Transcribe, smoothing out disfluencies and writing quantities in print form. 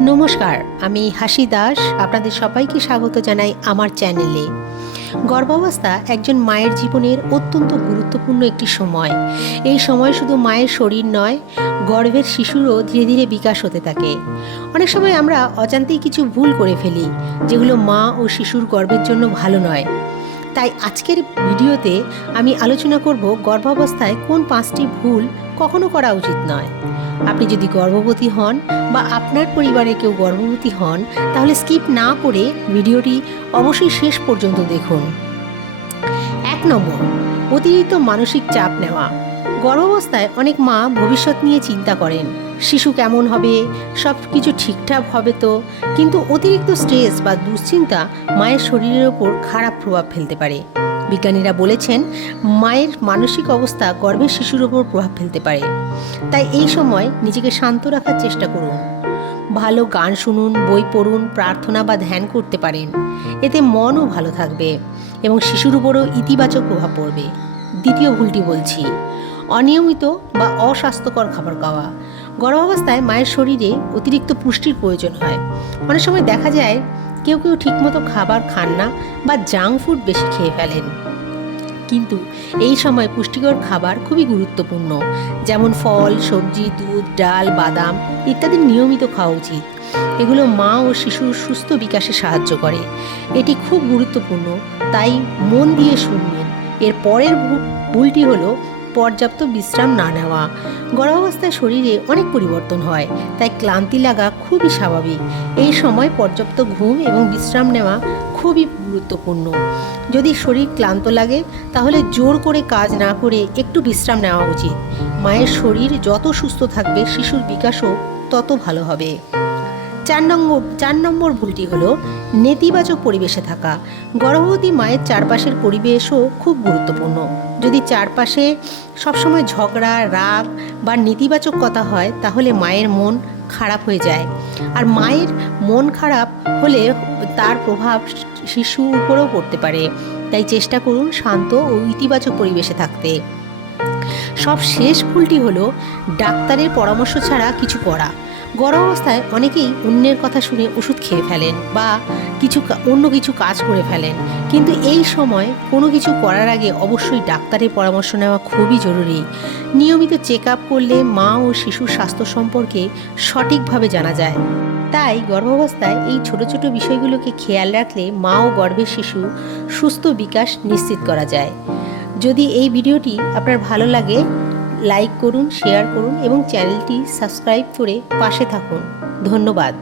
নমস্কার, আমি হাসি দাস। আপনাদের সবাইকে স্বাগত জানাই আমার চ্যানেলে। গর্ভাবস্থা একজন মায়ের জীবনের অত্যন্ত গুরুত্বপূর্ণ একটি সময়। এই সময় শুধু মায়ের শরীর নয়, গর্ভের শিশুরও ধীরে ধীরে বিকাশ হতে থাকে। অনেক সময় আমরা অজান্তেই কিছু ভুল করে ফেলি, যেগুলো মা ও শিশুর গর্ভের জন্য ভালো নয়। তাই আজকের ভিডিওতে আমি আলোচনা করব গর্ভাবস্থায় কোন 5টি ভুল কখনো করা উচিত নয়। আপনি যদি গর্ভবতী হন বা আপনার পরিবারে কেউ গর্ভবতী হন, তাহলে স্কিপ না করে ভিডিওটি অবশ্যই শেষ পর্যন্ত দেখুন। 1 নম্বর, অতিরিক্ত মানসিক চাপ নেওয়া। গর্ভাবস্থায় অনেক মা ভবিষ্যৎ নিয়ে চিন্তা করেন, শিশু কেমন হবে, সব কিছু ঠিকঠাক হবে তো। কিন্তু অতিরিক্ত স্ট্রেস বা দুশ্চিন্তা মায়ের শরীরের ওপর খারাপ প্রভাব ফেলতে পারে। বিজ্ঞানীরা বলেছেন, মায়ের মানসিক অবস্থা গর্ভের শিশুর ওপর প্রভাব ফেলতে পারে। তাই এই সময় নিজেকে শান্ত রাখার চেষ্টা করুন। ভালো গান শুনুন, বই পড়ুন, প্রার্থনা বা ধ্যান করতে পারেন। এতে মনও ভালো থাকবে এবং শিশুর উপরও ইতিবাচক প্রভাব পড়বে। দ্বিতীয় ভুলটি বলছি, অনিয়মিত বা অস্বাস্থ্যকর খাবার খাওয়া। গর্ভাবস্থায় মায়ের শরীরে অতিরিক্ত পুষ্টির প্রয়োজন হয়। অনেক সময় দেখা যায় কেউ ঠিকমতো খাবার খান না বা জাঙ্ক ফুড বেশি খেয়ে ফেলেন। কিন্তু এই সময় পুষ্টিকর খাবার খুবই গুরুত্বপূর্ণ, যেমন ফল, সবজি, দুধ, ডাল, বাদাম ইত্যাদি নিয়মিত খাওয়া উচিত। এগুলো মা ও শিশুর সুস্থ বিকাশে সাহায্য করে। এটি খুব গুরুত্বপূর্ণ, তাই মন দিয়ে শুনবেন। এর পরের ভুলটি হলো পর্যাপ্ত বিশ্রাম না নেওয়া। গর্ভাবস্থায় শরীরে অনেক পরিবর্তন হয়, তাই ক্লান্তি লাগা খুবই স্বাভাবিক। এই সময় পর্যাপ্ত ঘুম এবং বিশ্রাম নেওয়া খুবই গুরুত্বপূর্ণ। যদি শরীর ক্লান্ত লাগে, তাহলে জোর করে কাজ না করে একটু বিশ্রাম নেওয়া উচিত। মায়ের শরীর যত সুস্থ থাকবে, শিশুর বিকাশও তত ভালো হবে। 4 নম্বর ভুলটি হলো নেতিবাচক পরিবেশে থাকা। গর্ভবতী মায়ের চারপাশের পরিবেশও খুব গুরুত্বপূর্ণ। যদি চারপাশে সবসময় ঝগড়া, রাগ বা নেতিবাচক কথা হয়, তাহলে মায়ের মন খারাপ হয়ে যায়। আর মায়ের মন খারাপ হলে তার প্রভাব শিশুর উপরেও পড়তে পারে। তাই চেষ্টা করুন শান্ত ও ইতিবাচক পরিবেশে থাকতে। সব শেষ ভুলটি হলো ডাক্তারের পরামর্শ ছাড়া কিছু করা। গর্ভাবস্থায় অনেকেই অন্যের কথা শুনে ওষুধ খেয়ে ফেলেন বা অন্য কিছু কাজ করে ফেলেন। কিন্তু এই সময় কোনো কিছু করার আগে অবশ্যই ডাক্তারের পরামর্শ নেওয়া খুবই জরুরি। নিয়মিত চেক আপ করলে মা ও শিশুর স্বাস্থ্য সম্পর্কে সঠিকভাবে জানা যায়। তাই গর্ভাবস্থায় এই ছোট ছোট বিষয়গুলোকে খেয়াল রাখলে মা ও গর্ভের শিশু সুস্থ বিকাশ নিশ্চিত করা যায়। যদি এই ভিডিওটি আপনার ভালো লাগে, লাইক করুন, শেয়ার করুন এবং চ্যানেলটি সাবস্ক্রাইব করে পাশে থাকুন। ধন্যবাদ।